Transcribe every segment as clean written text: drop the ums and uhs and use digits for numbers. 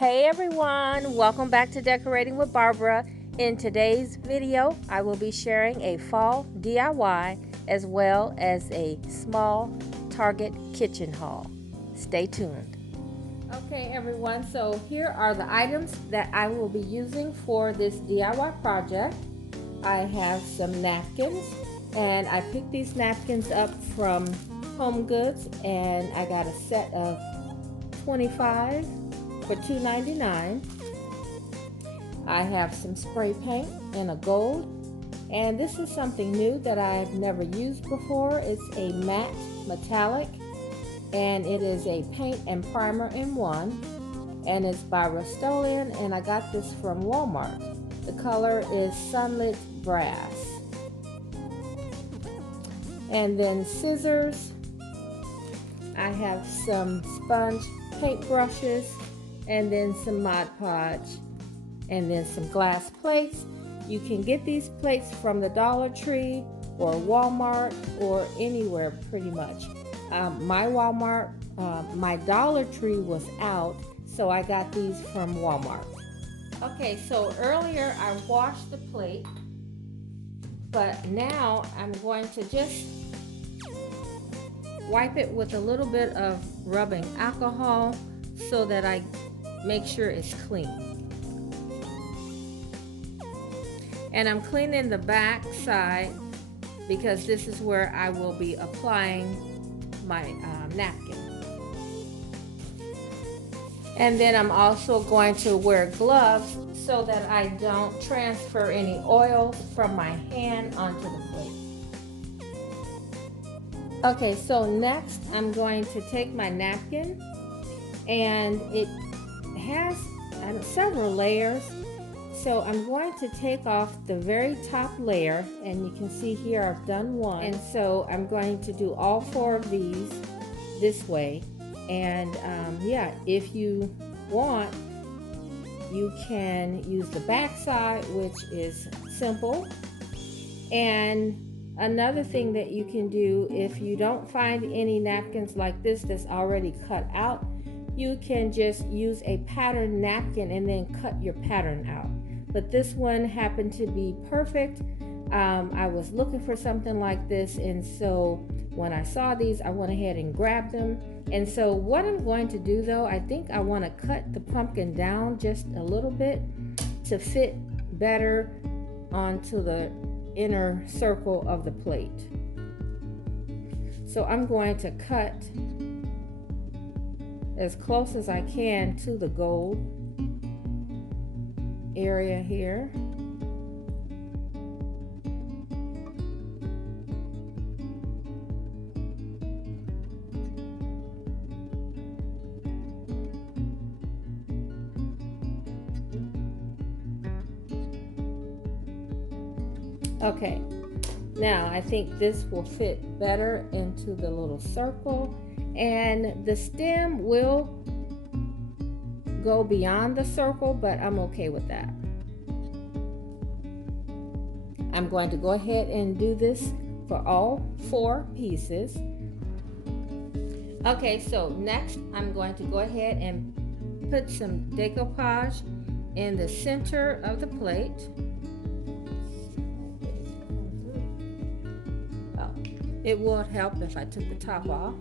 Hey everyone, welcome back to Decorating with Barbara. In today's video, I will be sharing a fall DIY as well as a small Target kitchen haul. Stay tuned. Okay everyone, so here are the items that I will be using for this DIY project. I have some napkins, and I picked these napkins up from Home Goods, and I got a set of 25 for $2.99. I have some spray paint in a gold, and this is something new that I've never used before. It's a matte metallic, and it is a paint and primer in one, and it's by Rust-Oleum, and I got this from Walmart. The color is Sunlit Brass. And then scissors. I have some sponge paint brushes, and then some Mod Podge, and then some glass plates. You can get these plates from the Dollar Tree or Walmart or anywhere pretty much. My Dollar Tree was out, so I got these from Walmart. Okay, so earlier I washed the plate, but now I'm going to just wipe it with a little bit of rubbing alcohol so that I make sure it's clean. And I'm cleaning the back side because this is where I will be applying my napkin. And then I'm also going to wear gloves so that I don't transfer any oil from my hand onto the plate. Okay, so next I'm going to take my napkin, and it has several layers, so I'm going to take off the very top layer, and you can see here I've done one, and so I'm going to do all 4 of these this way. And yeah, if you want, you can use the back side, which is simple. And another thing that you can do, if you don't find any napkins like this that's already cut out, you can just use a pattern napkin and then cut your pattern out. But this one happened to be perfect. I was looking for something like this, and so when I saw these, I went ahead and grabbed them. And so what I'm going to do though, I think I want to cut the pumpkin down just a little bit to fit better onto the inner circle of the plate. So I'm going to cut as close as I can to the gold area here. Okay, now I think this will fit better into the little circle, and the stem will go beyond the circle, but I'm okay with that. I'm going to go ahead and do this for all 4 pieces. Okay, so next I'm going to go ahead and put some decoupage in the center of the plate. It would help if I took the top off.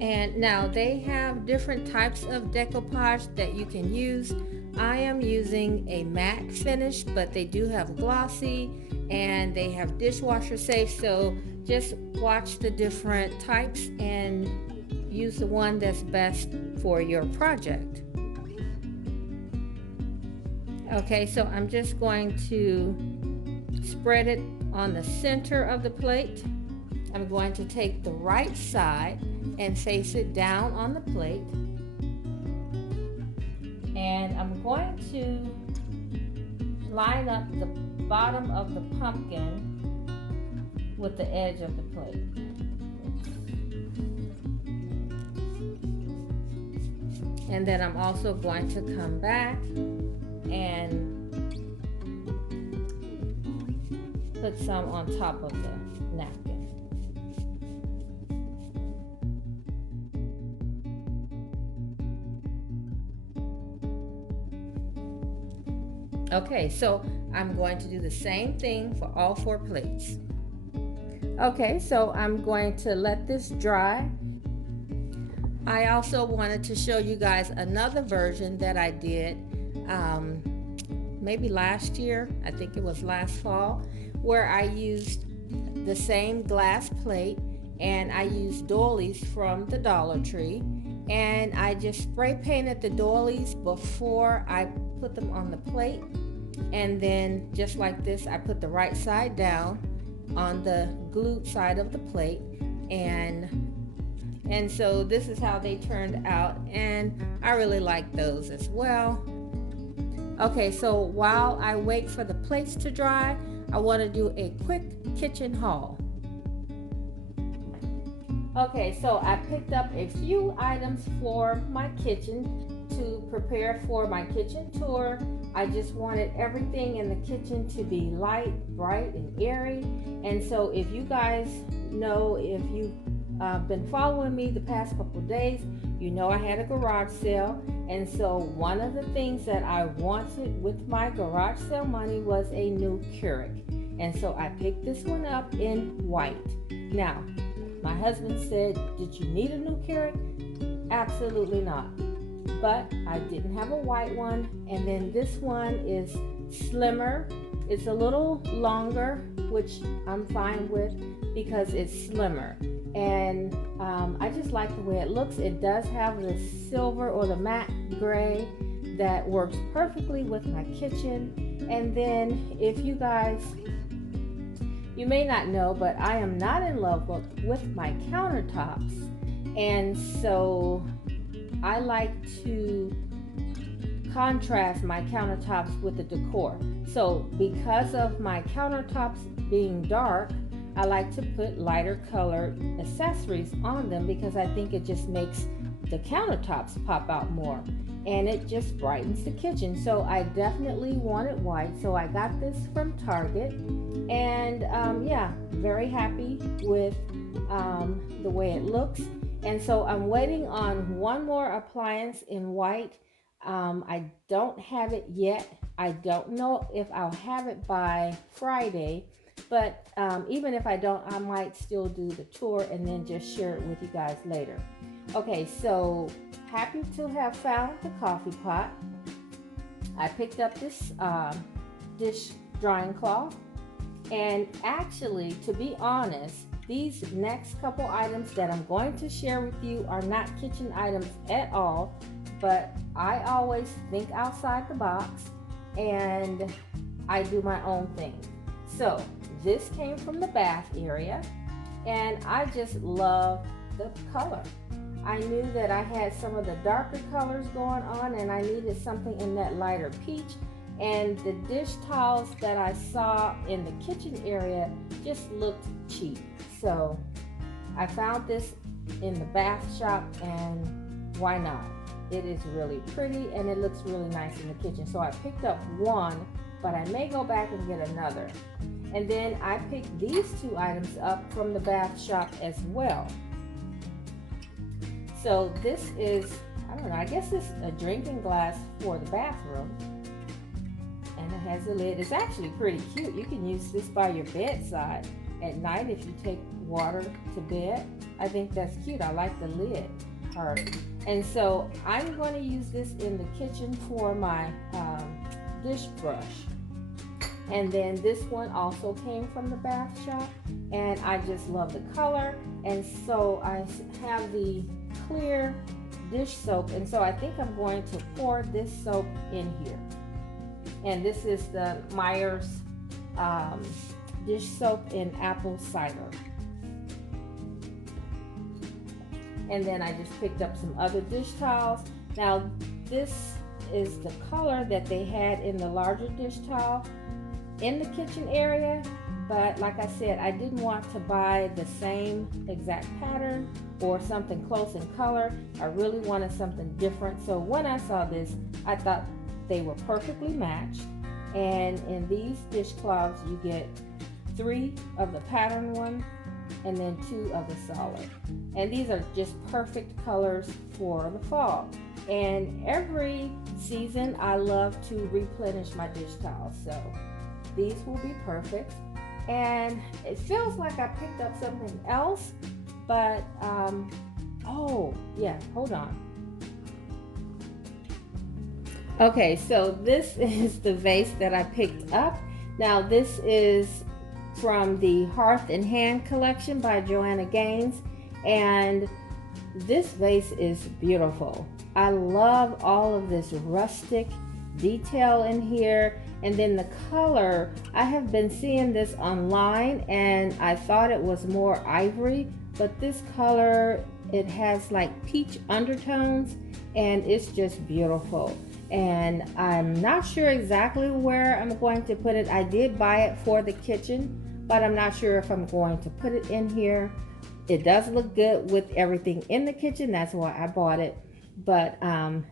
And now they have different types of decoupage that you can use. I am using a matte finish, but they do have glossy, and they have dishwasher safe, so just watch the different types and use the one that's best for your project. Okay, so I'm just going to spread it on the center of the plate. I'm going to take the right side and face it down on the plate, and I'm going to line up the bottom of the pumpkin with the edge of the plate. And then I'm also going to come back and put some on top of the napkin. Okay, so I'm going to do the same thing for all 4 plates. Okay, so I'm going to let this dry. I also wanted to show you guys another version that I did maybe last year. I think it was last fall, where I used the same glass plate and I used doilies from the Dollar Tree, and I just spray painted the doilies before I put them on the plate, and then just like this I put the right side down on the glued side of the plate, and so this is how they turned out, and I really like those as well. Okay, so while I wait for the plates to dry, I want to do a quick kitchen haul. Okay, so I picked up a few items for my kitchen to prepare for my kitchen tour. I just wanted everything in the kitchen to be light, bright, and airy. And so if you guys know, if you've been following me the past couple days, you know I had a garage sale. And so one of the things that I wanted with my garage sale money was a new Keurig. And so I picked this one up in white. Now, my husband said, "Did you need a new Keurig?" Absolutely not. But I didn't have a white one. And then this one is slimmer. It's a little longer, which I'm fine with because it's slimmer. And I just like the way it looks. It does have the silver or the matte gray that works perfectly with my kitchen. And then if you guys, you may not know, but I am not in love with my countertops. And so I like to contrast my countertops with the decor. So because of my countertops being dark, I like to put lighter colored accessories on them because I think it just makes the countertops pop out more, and it just brightens the kitchen. So I definitely wanted white, so I got this from Target, and yeah, very happy with the way it looks. And so I'm waiting on one more appliance in white. I don't have it yet. I don't know if I'll have it by Friday, but even if I don't, I might still do the tour and then just share it with you guys later. Okay, so happy to have found the coffee pot. I picked up this dish drying cloth, and actually, to be honest, these next couple items that I'm going to share with you are not kitchen items at all, but I always think outside the box and I do my own thing. So this came from the bath area, and I just love the color. I knew that I had some of the darker colors going on, and I needed something in that lighter peach. And the dish towels that I saw in the kitchen area just looked cheap. So I found this in the bath shop, and why not? It is really pretty and it looks really nice in the kitchen. So I picked up one, but I may go back and get another. And then I picked these two items up from the bath shop as well. So this is, I don't know, I guess it's a drinking glass for the bathroom. And it has a lid. It's actually pretty cute. You can use this by your bedside at night if you take water to bed. I think that's cute. I like the lid part. And so I'm going to use this in the kitchen for my dish brush. And then this one also came from the bath shop, and I just love the color. And so I have the clear dish soap, and so I think I'm going to pour this soap in here. And this is the Myers dish soap in apple cider. And then I just picked up some other dish towels. Now this is the color that they had in the larger dish towel in the kitchen area, but like I said, I didn't want to buy the same exact pattern or something close in color. I really wanted something different. So when I saw this, I thought they were perfectly matched. And in these dishcloths, you get 3 of the pattern one and then 2 of the solid. And these are just perfect colors for the fall. And every season I love to replenish my dish towels, so these will be perfect. And it feels like I picked up something else, but oh yeah, hold on. Okay, so this is the vase that I picked up. Now this is from the Hearth and Hand collection by Joanna Gaines, and this vase is beautiful. I love all of this rustic detail in here, and then the color, I have been seeing this online and I thought it was more ivory, but this color, it has like peach undertones and it's just beautiful. And I'm not sure exactly where I'm going to put it. I did buy it for the kitchen, but I'm not sure if I'm going to put it in here. It does look good with everything in the kitchen, that's why I bought it, but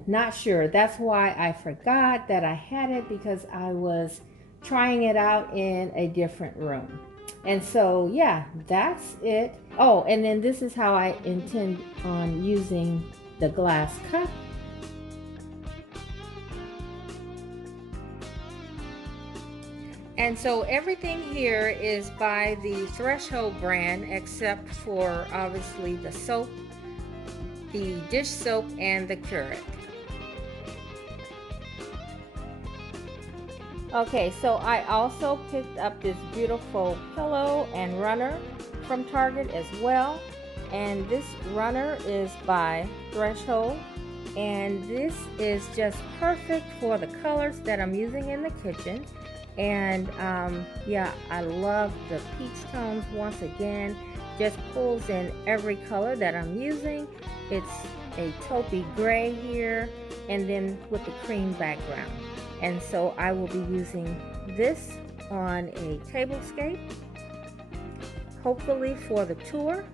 not sure. That's why I forgot that I had it, because I was trying it out in a different room. And so yeah, that's it. Oh, and then this is how I intend on using the glass cup. And so everything here is by the Threshold brand, except for obviously the soap, the dish soap, and the Keurig. Okay, so I also picked up this beautiful pillow and runner from Target as well. And this runner is by Threshold. And this is just perfect for the colors that I'm using in the kitchen. And yeah, I love the peach tones. Once again, just pulls in every color that I'm using. It's a taupey gray here, and then with the cream background. And so I will be using this on a tablescape, hopefully for the tour.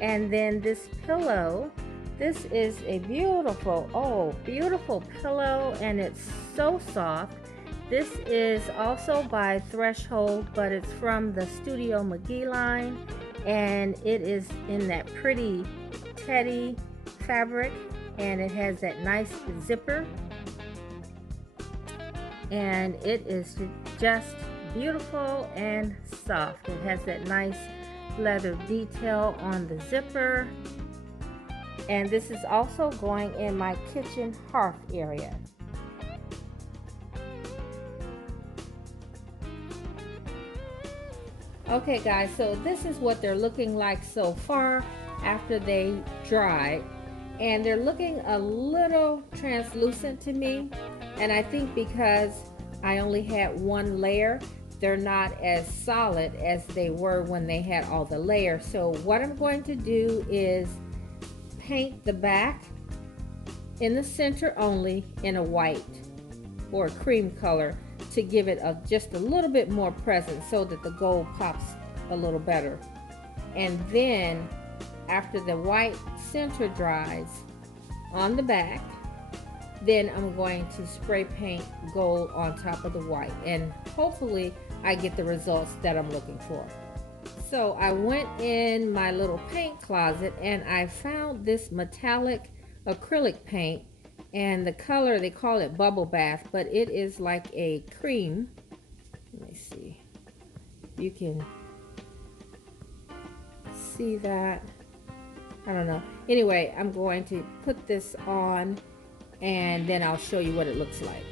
And then this pillow, this is a beautiful, beautiful pillow, and it's so soft. This is also by Threshold, but it's from the Studio McGee line, and it is in that pretty teddy fabric, and it has that nice zipper, and it is just beautiful and soft. It has that nice leather detail on the zipper, and this is also going in my kitchen hearth area. Okay guys, so this is what they're looking like so far after they dried, and they're looking a little translucent to me, and I think because I only had one layer, they're not as solid as they were when they had all the layers. So what I'm going to do is paint the back in the center only in a white or a cream color to give it just a little bit more presence, so that the gold pops a little better. And then after the white center dries on the back, then I'm going to spray paint gold on top of the white, and hopefully I get the results that I'm looking for. So I went in my little paint closet and I found this metallic acrylic paint, and the color, they call it Bubble Bath, but it is like a cream. Let me see. You can see that. I don't know. Anyway, I'm going to put this on and then I'll show you what it looks like.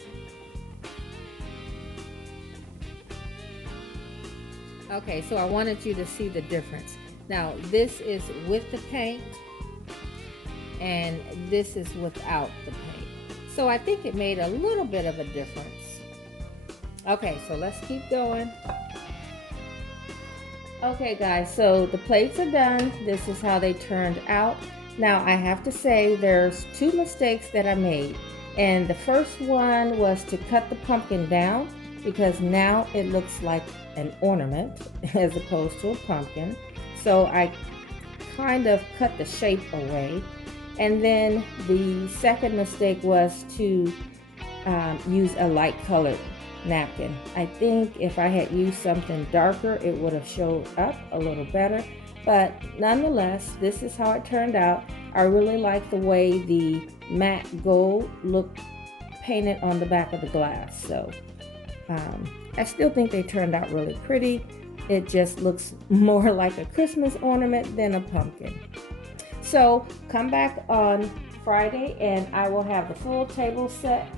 Okay, so I wanted you to see the difference. Now, this is with the paint and this is without the paint. So I think it made a little bit of a difference. Okay, so let's keep going. Okay guys, so the plates are done. This is how they turned out. Now I have to say there's two mistakes that I made. And the first one was to cut the pumpkin down, because now it looks like an ornament as opposed to a pumpkin. So I kind of cut the shape away. And then the second mistake was to use a light colored napkin. I think if I had used something darker, it would have showed up a little better. But nonetheless, this is how it turned out. I really like the way the matte gold looked painted on the back of the glass. So I still think they turned out really pretty. It just looks more like a Christmas ornament than a pumpkin. So come back on Friday and I will have the full table set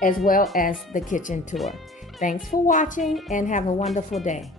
as well as the kitchen tour. Thanks for watching and have a wonderful day.